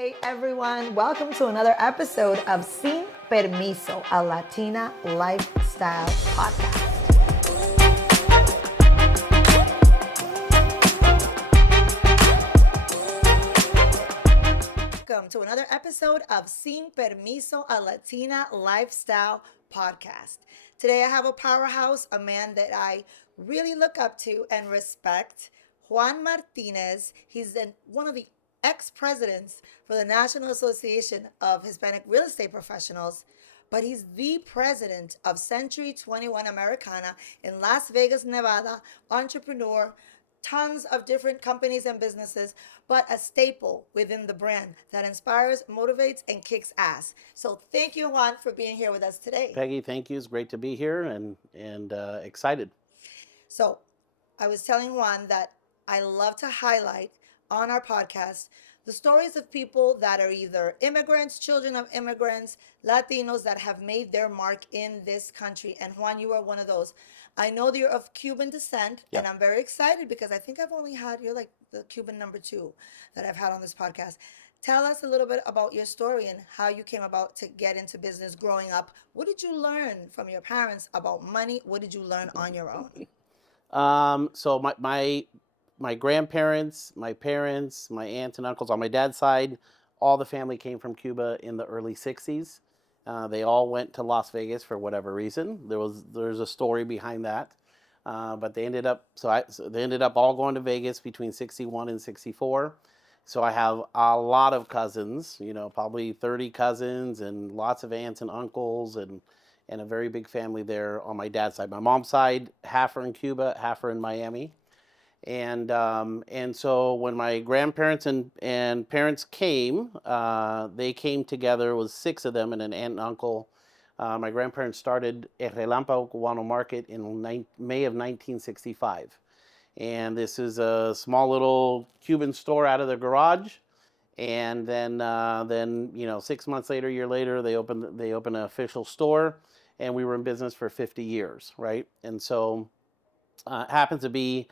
Hey everyone, welcome to another episode of Sin Permiso, a Latina lifestyle podcast. Welcome to another episode of Sin Permiso, a Latina lifestyle podcast. Today I have a powerhouse, a man that I really look up to and respect, Juan Martínez. He's one of the ex-presidents for the National Association of Hispanic Real Estate Professionals, but he's the president of Century 21 Americana in Las Vegas, Nevada, entrepreneur, tons of different companies and businesses, but a staple within the brand that inspires, motivates, and kicks ass. So thank you, Juan, for being here with us today. Peggy, thank you. It's great to be here and excited. So I was telling Juan that I love to highlight on our podcast the stories of people that are either immigrants, children of immigrants, Latinos that have made their mark in this country. And Juan, you are one of those. I know that you're of Cuban descent, Yep. and I'm very excited because I think you're like the Cuban number 2 that I've had on this podcast. Tell us a little bit about your story and how you came about to get into business growing up. What did you learn from your parents about money? What did you learn on your own? So my grandparents, my parents, my aunts and uncles on my dad's side, all the family came from Cuba in the early '60s. They all went to Las Vegas for whatever reason. There's a story behind that, but they ended up all going to Vegas between '61 and '64. So I have a lot of cousins, probably 30 cousins and lots of aunts and uncles and a very big family there on my dad's side. My mom's side, half are in Cuba, half are in Miami. And so when my grandparents and parents came, they came together. It was 6 of them and an aunt and uncle. My grandparents started a Relámpago Cubano Market in May of 1965. And this is a small little Cuban store out of their garage. And then 6 months later, a year later, they opened an official store, and we were in business for 50 years, right? And so it happens to be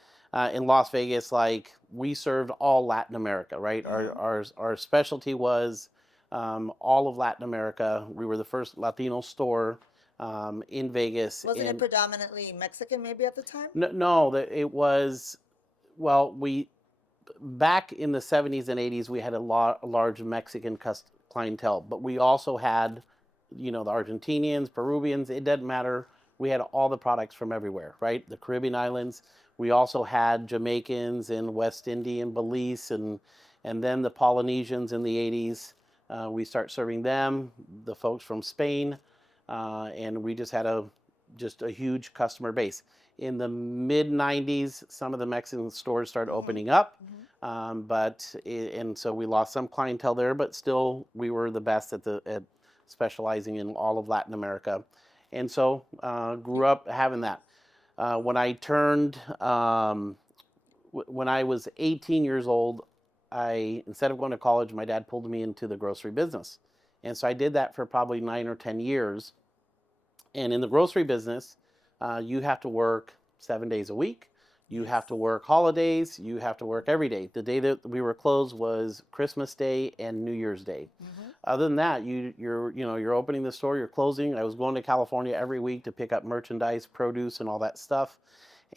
in Las Vegas, like we served all Latin America, right? Our specialty was all of Latin America. We were the first Latino store in Vegas. Wasn't it predominantly Mexican maybe at the time? No, it was, well, back in the 70s and 80s, we had a large Mexican clientele, but we also had, the Argentinians, Peruvians, it doesn't matter. We had all the products from everywhere, right? The Caribbean islands. We also had Jamaicans and West Indian, Belize, and then the Polynesians in the 80s. We start serving them, the folks from Spain, and we just had a huge customer base. In the mid 90s, some of the Mexican stores started opening up, and so we lost some clientele there, but still we were the best at specializing in all of Latin America, and so grew up having that. When I was 18 years old, instead of going to college, my dad pulled me into the grocery business, and so I did that for probably 9 or 10 years. And in the grocery business, you have to work 7 days a week. You have to work holidays. You have to work every day. The day that we were closed was Christmas Day and New Year's Day. Other than that, you're opening the store, you're closing. I was going to California every week to pick up merchandise, produce, and all that stuff.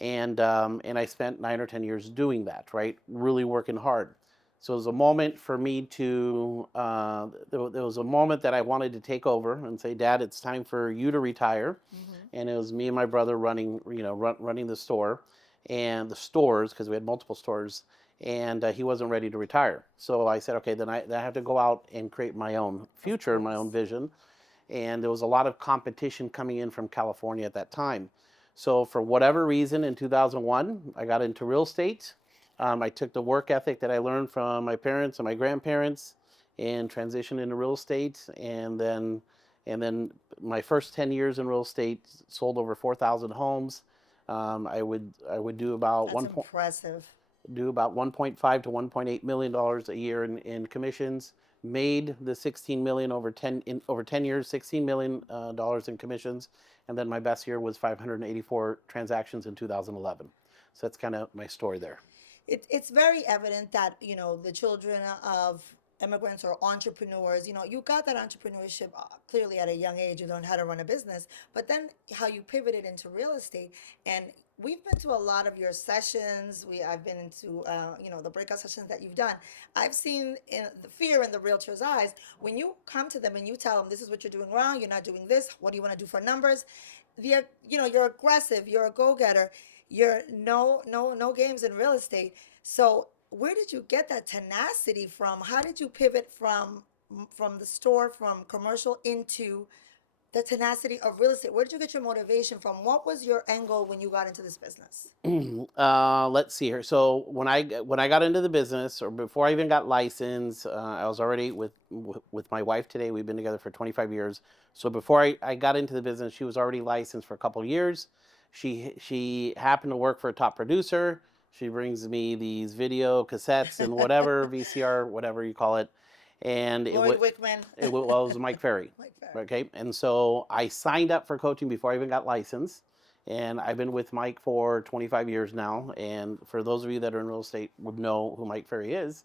And I spent 9 or 10 years doing that, right? Really working hard. So it was a moment for me to, there was a moment that I wanted to take over and say, Dad, it's time for you to retire. And it was me and my brother running the store and the stores, because we had multiple stores, and he wasn't ready to retire. So I said, okay, then I have to go out and create my own future, my own vision. And there was a lot of competition coming in from California at that time. So for whatever reason, in 2001, I got into real estate. I took the work ethic that I learned from my parents and my grandparents and transitioned into real estate. And then my first 10 years in real estate, sold over 4,000 homes. I would do about about 1.5 to 1.8 million dollars a year in commissions. Made the 16 million over 10 years, 16 million dollars in commissions. And then my best year was 584 transactions in 2011. So that's kind of my story there. It's very evident that, the children of immigrants or entrepreneurs, you got that entrepreneurship clearly at a young age. You learned how to run a business, but then how you pivoted into real estate. And we've been to a lot of your sessions. I've been into, the breakout sessions that you've done. I've seen in the fear in the realtor's eyes when you come to them and you tell them this is what you're doing wrong. You're not doing this. What do you want to do for numbers? You're aggressive. You're a go-getter. You're no games in real estate. So where did you get that tenacity from? How did you pivot from the store, from commercial into the tenacity of real estate? Where did you get your motivation from? What was your end goal when you got into this business? Let's see here. So when I got into the business, or before I even got licensed, I was already with my wife today. We've been together for 25 years. So before I got into the business, she was already licensed for a couple of years. She happened to work for a top producer. She brings me these video cassettes and whatever VCR, whatever you call it, and Lloyd Wickman. it was Mike Ferry. Mike Ferry. Okay, and so I signed up for coaching before I even got licensed. And I've been with Mike for 25 years now. And for those of you that are in real estate would know who Mike Ferry is.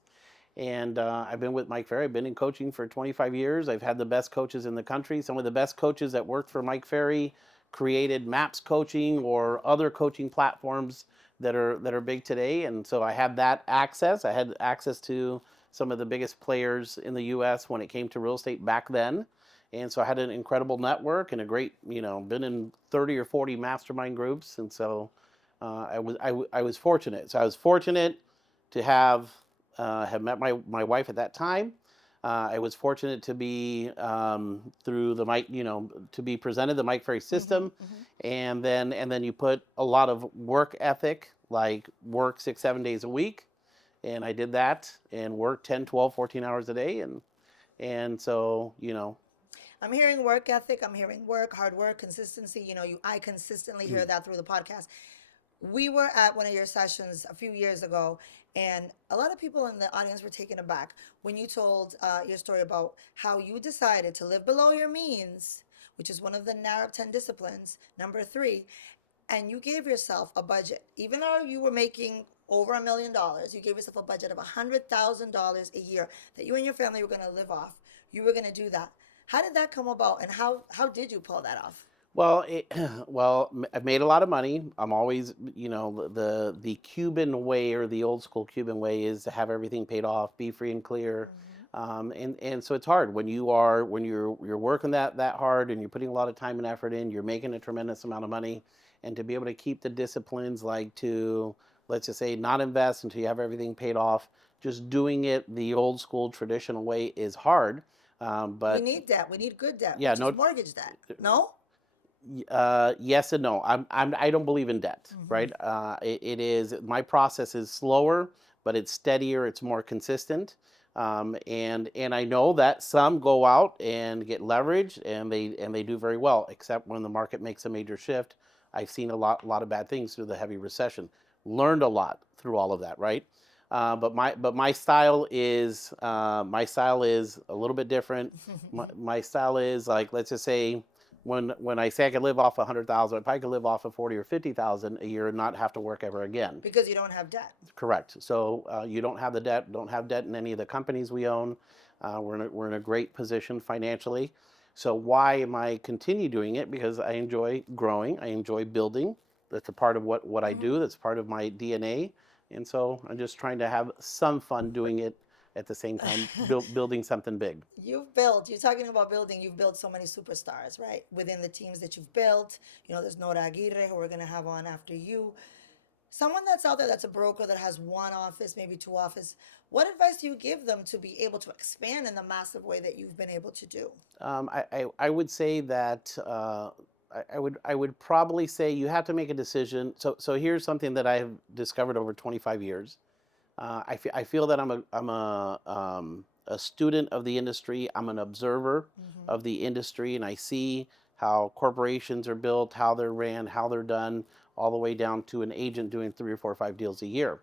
And I've been with Mike Ferry. I've been in coaching for 25 years. I've had the best coaches in the country. Some of the best coaches that worked for Mike Ferry created MAPS coaching or other coaching platforms that are big today. And so I had that access. I had access to some of the biggest players in the U.S. when it came to real estate back then. And so I had an incredible network and a great, been in 30 or 40 mastermind groups. And so I was fortunate. So I was fortunate to have met my wife at that time. I was fortunate to be through the Mike, to be presented the Mike Ferry system. And then you put a lot of work ethic, like work 6-7 days a week. And I did that and worked 10, 12, 14 hours a day. And so, I'm hearing work ethic. I'm hearing hard work, consistency. I consistently hear that through the podcast. We were at one of your sessions a few years ago, and a lot of people in the audience were taken aback when you told your story about how you decided to live below your means, which is one of the NAHREP 10 disciplines, number 3, and you gave yourself a budget. Even though you were making over $1 million, you gave yourself a budget of $100,000 a year that you and your family were going to live off. You were going to do that. How did that come about, and how did you pull that off? Well, I've made a lot of money. I'm always, the Cuban way, or the old school Cuban way, is to have everything paid off, be free and clear. And so it's hard when you're working that hard and you're putting a lot of time and effort in. You're making a tremendous amount of money, and to be able to keep the disciplines, like to, let's just say, not invest until you have everything paid off. Just doing it the old school traditional way is hard. But we need debt. We need good debt. Yeah, which is mortgage debt. No. Yes and no. I don't believe in debt, right? It is, my process is slower, but it's steadier. It's more consistent. And I know that some go out and get leverage, and they do very well, except when the market makes a major shift. I've seen a lot of bad things through the heavy recession. Learned a lot through all of that, right? But my style is a little bit different. My style is, like, let's just say, when I say I could live off 100,000, I probably could live off of 40 or 50,000 a year and not have to work ever again. Because you don't have debt. Correct. So you don't have the debt. Don't have debt in any of the companies we own. We're in a great position financially. So why am I continue doing it? Because I enjoy growing. I enjoy building. That's a part of what I do. That's part of my DNA. And so I'm just trying to have some fun doing it at the same time, building something big. You're talking about building, you've built so many superstars, right? Within the teams that you've built, there's Nora Aguirre, who we're going to have on after you. Someone that's out there that's a broker that has one office, maybe two offices, what advice do you give them to be able to expand in the massive way that you've been able to do? I would say that I would probably say you have to make a decision. So here's something that I have discovered over 25 years. I feel that I'm a student of the industry. I'm an observer of the industry, and I see how corporations are built, how they're ran, how they're done, all the way down to an agent doing 3 or 4 or 5 deals a year.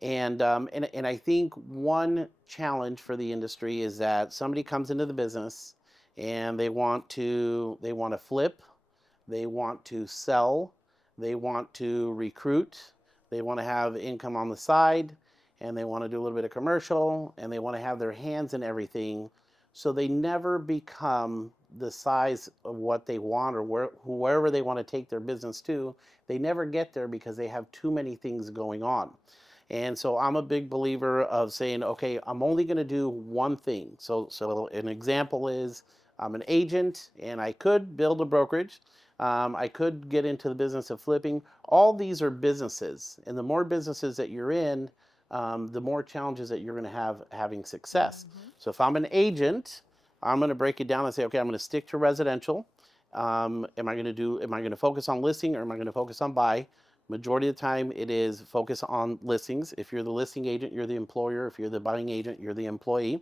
And I think one challenge for the industry is that somebody comes into the business and they want to flip, they want to sell, they want to recruit, they want to have income on the side. and they want to do a little bit of commercial, and they want to have their hands in everything. So they never become the size of what they want, or wherever they want to take their business to. They never get there because they have too many things going on. And so I'm a big believer of saying, okay, I'm only going to do one thing. So an example is I'm an agent, and I could build a brokerage. I could get into the business of flipping. All these are businesses, and the more businesses that you're in, the more challenges that you're going to have having success. So if I'm an agent, I'm going to break it down and say, okay, I'm going to stick to residential. Am I going to focus on listing, or am I going to focus on buy? Majority of the time, it is focus on listings. If you're the listing agent, you're the employer. If you're the buying agent, you're the employee.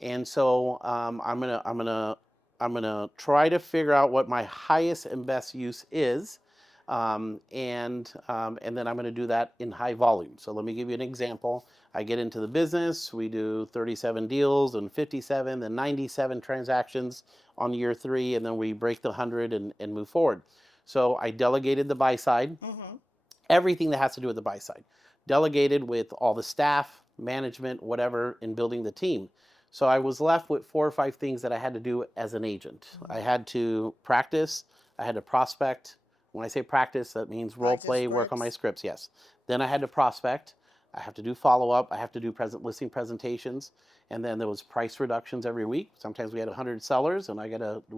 And so I'm gonna try to figure out what my highest and best use is, and then I'm gonna do that in high volume. So let me give you an example. I get into the business. We do 37 deals and 57, then 97 transactions on year 3, and then we break the 100 and move forward. So I delegated the buy side. Everything that has to do with the buy side. Delegated with all the staff, management, whatever, in building the team. So I was left with 4 or 5 things that I had to do as an agent. I had to practice, I had to prospect. When I say practice, that means role play, work on my scripts, yes. Then I had to prospect. I have to do follow-up. I have to do listing presentations. And then there was price reductions every week. Sometimes we had 100 sellers, and we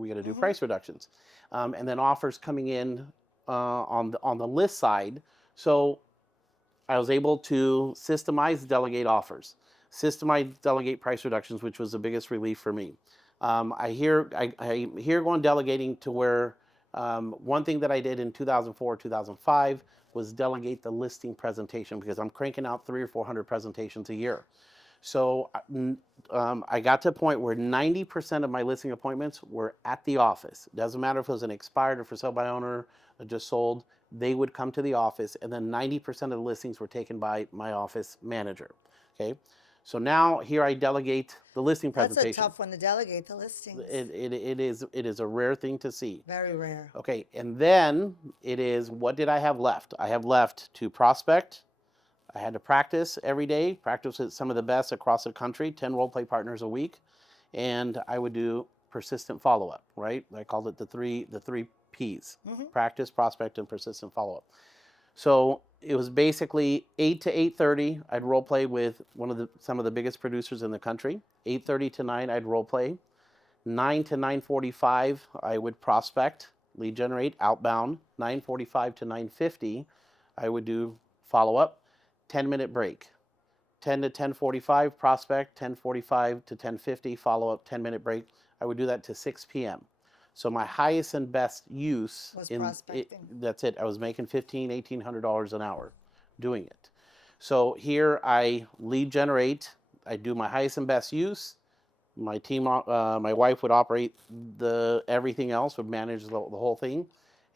gotta do price reductions. And then offers coming in on the list side. So I was able to systemize, delegate offers, systemize, delegate price reductions, which was the biggest relief for me. I hear going delegating to where one thing that I did in 2004, 2005 was delegate the listing presentation, because I'm cranking out 300 or 400 presentations a year. So I got to a point where 90% of my listing appointments were at the office. Doesn't matter if it was an expired or for sale by owner, or just sold, they would come to the office, and then 90% of the listings were taken by my office manager. Okay, so now here I delegate the listing presentation. That's a tough one to delegate, the listings. It is a rare thing to see. Very rare. Okay, and then it is, what did I have left? I have left to prospect. I had to practice every day, practice with some of the best across the country, 10 role play partners a week, and I would do persistent follow-up, right? I called it the three P's, practice, prospect, and persistent follow-up. So it was basically 8 to 8:30, I'd role play with some of the biggest producers in the country. 8:30 to 9, I'd role play. 9 to 9:45, I would prospect, lead generate, outbound. 9:45 to 9:50, I would do follow-up. 10-minute break. 10 to 10:45 prospect, 10:45 to 10:50 follow-up, 10-minute break. I would do that to 6 p.m. So my highest and best use was prospecting. That's it. I was making $1,800 an hour doing it. So here I lead generate. I do my highest and best use. My team, my wife would operate everything else, would manage the whole thing,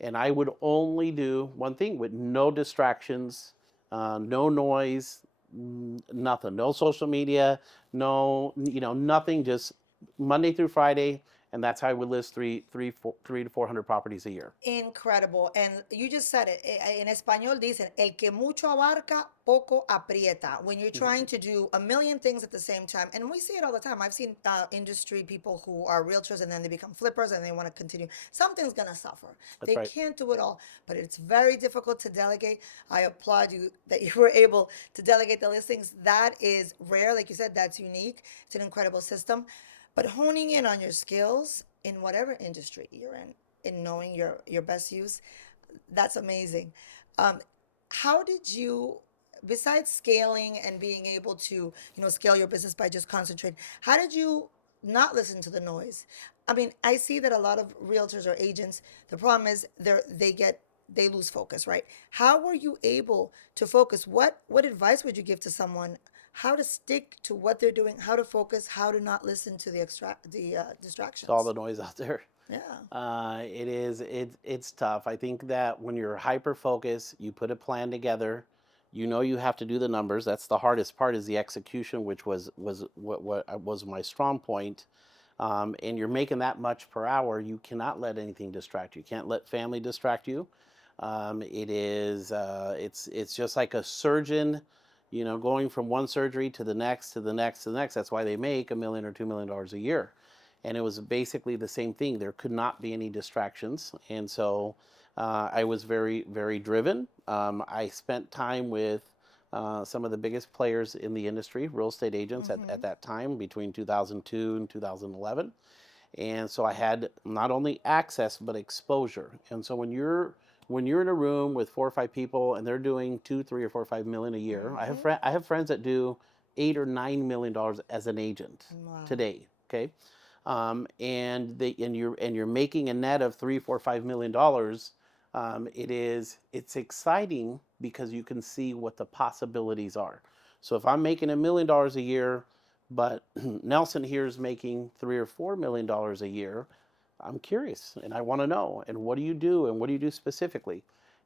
and I would only do one thing with no distractions. No noise, nothing, no social media, nothing, just Monday through Friday. And that's how I would list 300 to 400 properties a year. Incredible. And you just said it. En español dicen, el que mucho abarca, poco aprieta. When you're trying to do a million things at the same time. And we see it all the time. I've seen industry people who are realtors, and then they become flippers, and they want to continue. Something's going to suffer. They can't do it all. But it's very difficult to delegate. I applaud you that you were able to delegate the listings. That is rare. Like you said, that's unique. It's an incredible system. But honing in on your skills in whatever industry you're in knowing your best use, that's amazing. How did you, besides scaling and being able to, scale your business by just concentrating, how did you not listen to the noise? I mean, I see that a lot of realtors or agents, the problem is they lose focus, right? How were you able to focus? What advice would you give to someone? How to stick to what they're doing, how to focus, how to not listen to the distractions. It's all the noise out there. Yeah. It's tough. I think that when you're hyper focused, you put a plan together, you have to do the numbers. That's the hardest part, is the execution, which was what was my strong point. And you're making that much per hour. You cannot let anything distract you. You can't let family distract you. It's just like a surgeon. going from one surgery to the next, to the next, to the next. That's why they make $1 million or $2 million a year. And it was basically the same thing. There could not be any distractions. And so I was very, very driven. I spent time with some of the biggest players in the industry, real estate agents at that time, between 2002 and 2011. And so I had not only access but exposure. And so when you're in a room with 4 or 5 people and they're doing 2, 3, or 4, or 5 million a year, I have friends that do $8 or $9 million as an agent today. Okay, and you're making a net of 3, 4, $5 million. It's exciting because you can see what the possibilities are. So if I'm making $1 million a year, but Nelson here is making $3 or $4 million a year, I'm curious and I want to know. And what do you do? And what do you do specifically?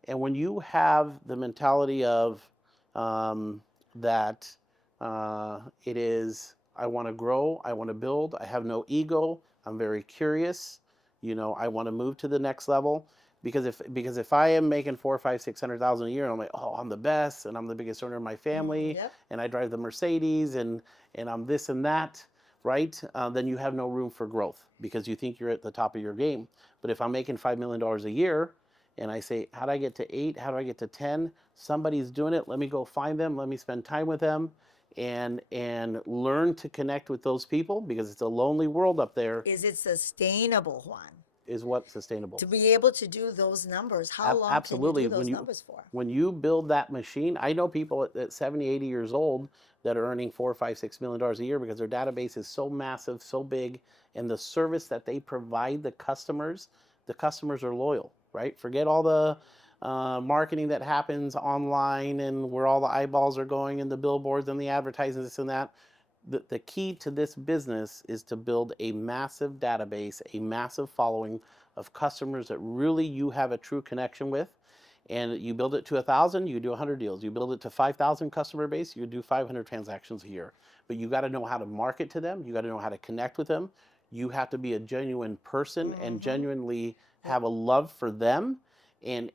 And when you have the mentality of that, it is, I want to grow, I want to build, I have no ego, I'm very curious, I want to move to the next level. Because if I am making 4, 5, 600,000 a year, and I'm like, oh, I'm the best, and I'm the biggest earner in my family, and I drive the Mercedes, and I'm this and that, right? Then you have no room for growth because you think you're at the top of your game. But if I'm making $5 million a year, and I say, how do I get to 8? How do I get to 10? Somebody's doing it. Let me go find them. Let me spend time with them, and learn to connect with those people because it's a lonely world up there. Is it sustainable, Juan? Is what sustainable? To be able to do those numbers, how long Absolutely. can you do those numbers for? When you build that machine, I know people at 70, 80 years old that are earning $4, 5, $6 million a year because their database is so massive, so big, and the service that they provide the customers are loyal, right? Forget all the marketing that happens online and where all the eyeballs are going and the billboards and the advertising, this and that. The key to this business is to build a massive database, a massive following of customers that really you have a true connection with. And you build it to 1,000, you do 100 deals. You build it to 5,000 customer base, you do 500 transactions a year. But you got to know how to market to them. You got to know how to connect with them. You have to be a genuine person and genuinely have a love for them, and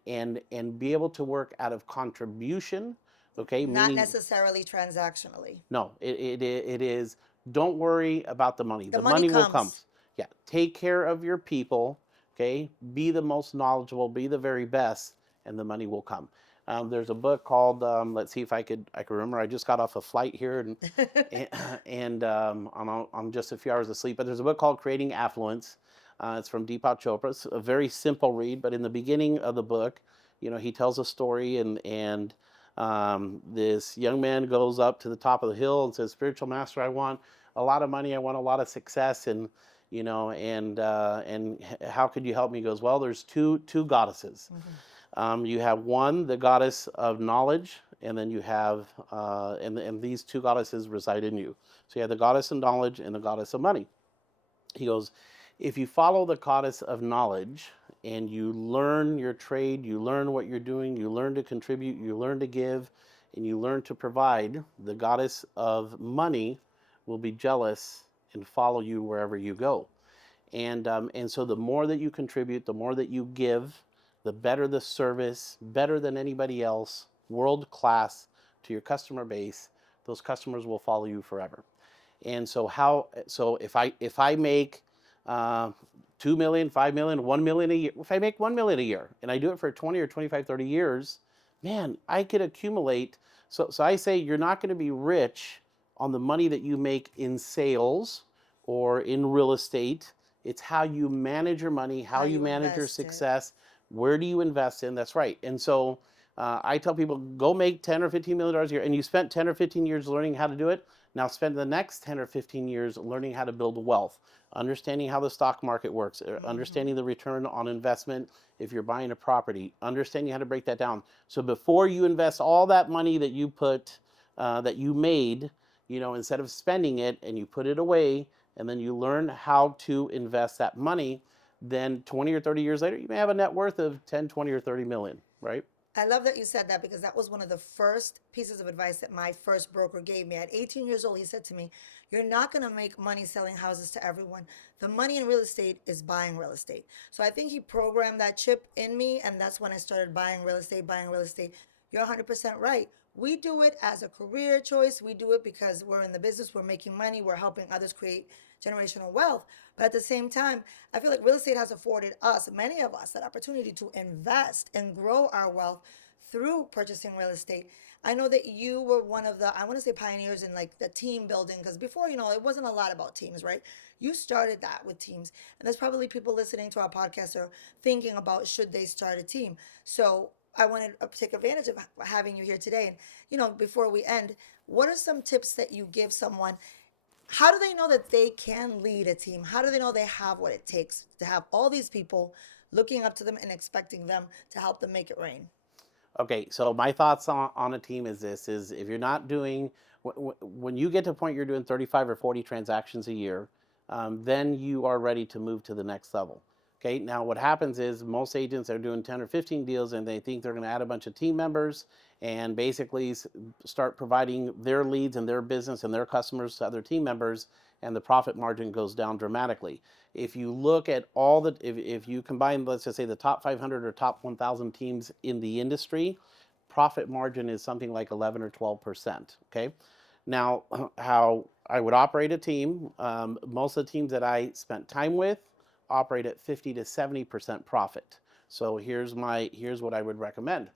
be able to work out of contribution. Okay, not necessarily transactionally. No, it is. Don't worry about the money. The money will come. comes. Yeah, take care of your people. Okay, be the most knowledgeable, be the very best, and the money will come. There's a book called let's see if I could remember. I just got off a flight here and I'm just a few hours of sleep. But there's a book called Creating Affluence. It's from Deepak Chopra. It's a very simple read, but in the beginning of the book, he tells a story and this young man goes up to the top of the hill and says, "Spiritual master, I want a lot of money. I want a lot of success, and and how could you help me?" He goes, "Well, there's two goddesses. You have one, the goddess of knowledge, and then you have and these two goddesses reside in you. So you have the goddess of knowledge and the goddess of money." He goes, "If you follow the goddess of knowledge and you learn your trade, you learn what you're doing, you learn to contribute, you learn to give, and you learn to provide, the goddess of money will be jealous and follow you wherever you go." And so the more that you contribute, the more that you give, the better the service, better than anybody else, world class to your customer base, those customers will follow you forever. And so if I make 2 million, 5 million, 1 million a year, if I make 1 million a year and I do it for 20 or 25, 30 years, man, I could accumulate. So I say you're not going to be rich on the money that you make in sales or in real estate. It's how you manage your money, how you manage your success. Where do you invest in? That's right. And so I tell people, go make 10 or 15 million dollars a year, and you spent 10 or 15 years learning how to do it. Now spend the next 10 or 15 years learning how to build wealth, understanding how the stock market works, understanding the return on investment if you're buying a property, understanding how to break that down. So before you invest all that money that you that you made, instead of spending it, and you put it away, and then you learn how to invest that money, then 20 or 30 years later, you may have a net worth of 10, 20, or 30 million, right? I love that you said that, because that was one of the first pieces of advice that my first broker gave me. At 18 years old, he said to me, "You're not going to make money selling houses to everyone. The money in real estate is buying real estate." So I think he programmed that chip in me, and that's when I started buying real estate, buying real estate. You're 100% right. We do it as a career choice. We do it because we're in the business, we're making money, we're helping others create generational wealth. But at the same time, I feel like real estate has afforded us, many of us, that opportunity to invest and grow our wealth through purchasing real estate. I know that you were one of the, I want to say, pioneers in like the team building, because before, it wasn't a lot about teams, right? You started that with teams. And there's probably people listening to our podcast are thinking about should they start a team. So I wanted to take advantage of having you here today. And, before we end, what are some tips that you give someone? How do they know that they can lead a team? How do they know they have what it takes to have all these people looking up to them and expecting them to help them make it rain? Okay, so my thoughts on a team is this, is if you're not doing, when you get to a point you're doing 35 or 40 transactions a year, then you are ready to move to the next level. Okay, now what happens is most agents are doing 10 or 15 deals and they think they're going to add a bunch of team members and basically start providing their leads and their business and their customers to other team members, and the profit margin goes down dramatically. If you look at all the, if you combine, let's just say the top 500 or top 1,000 teams in the industry, profit margin is something like 11 or 12%. Okay. Now, how I would operate a team, most of the teams that I spent time with operate at 50 to 70% profit. So here's what I would recommend.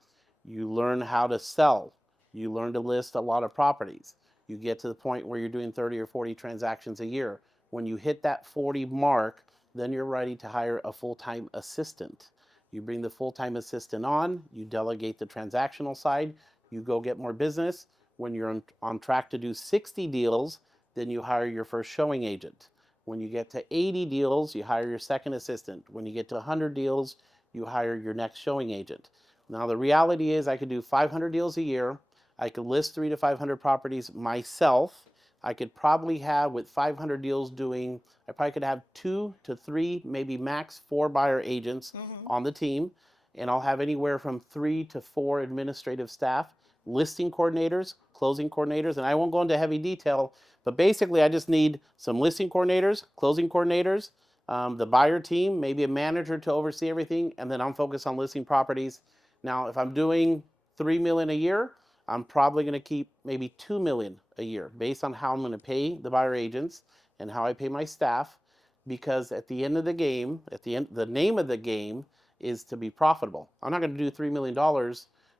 You learn how to sell. You learn to list a lot of properties. You get to the point where you're doing 30 or 40 transactions a year. When you hit that 40 mark, then you're ready to hire a full-time assistant. You bring the full-time assistant on, you delegate the transactional side, you go get more business. When you're on track to do 60 deals, then you hire your first showing agent. When you get to 80 deals, you hire your second assistant. When you get to 100 deals, you hire your next showing agent. Now, the reality is I could do 500 deals a year. I could list 300 to 500 properties myself. I could probably have, with 500 deals doing, I probably could have 2 to 3, maybe max 4 buyer agents on the team. And I'll have anywhere from 3 to 4 administrative staff, listing coordinators, closing coordinators, and I won't go into heavy detail, but basically I just need some listing coordinators, closing coordinators, the buyer team, maybe a manager to oversee everything, and then I'm focused on listing properties. Now, if I'm doing $3 million a year, I'm probably going to keep maybe $2 million a year based on how I'm going to pay the buyer agents and how I pay my staff, because at the end of the game, the name of the game is to be profitable. I'm not going to do $3 million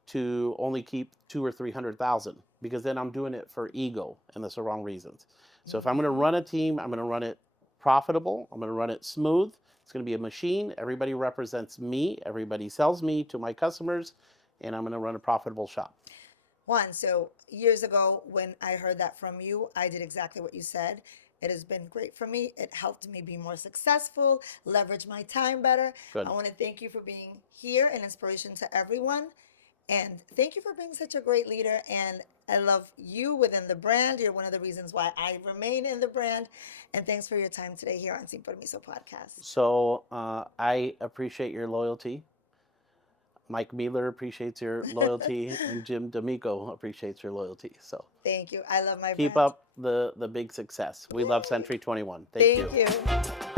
to only keep 200,000 or 300,000, because then I'm doing it for ego, and that's the wrong reasons. So if I'm going to run a team, I'm going to run it profitable. I'm going to run it smooth. It's going to be a machine. Everybody represents me. Everybody sells me to my customers, and I'm going to run a profitable shop. Juan, so years ago when I heard that from you, I did exactly what you said. It has been great for me. It helped me be more successful, leverage my time better. Good. I want to thank you for being here, an inspiration to everyone. And thank you for being such a great leader. And I love you within the brand. You're one of the reasons why I remain in the brand. And thanks for your time today here on Sin Permiso podcast. So I appreciate your loyalty. Mike Mealer appreciates your loyalty, and Jim D'Amico appreciates your loyalty. So Thank you. I love my keep brand. up the big success. We love Century 21. Thank you. Thank you.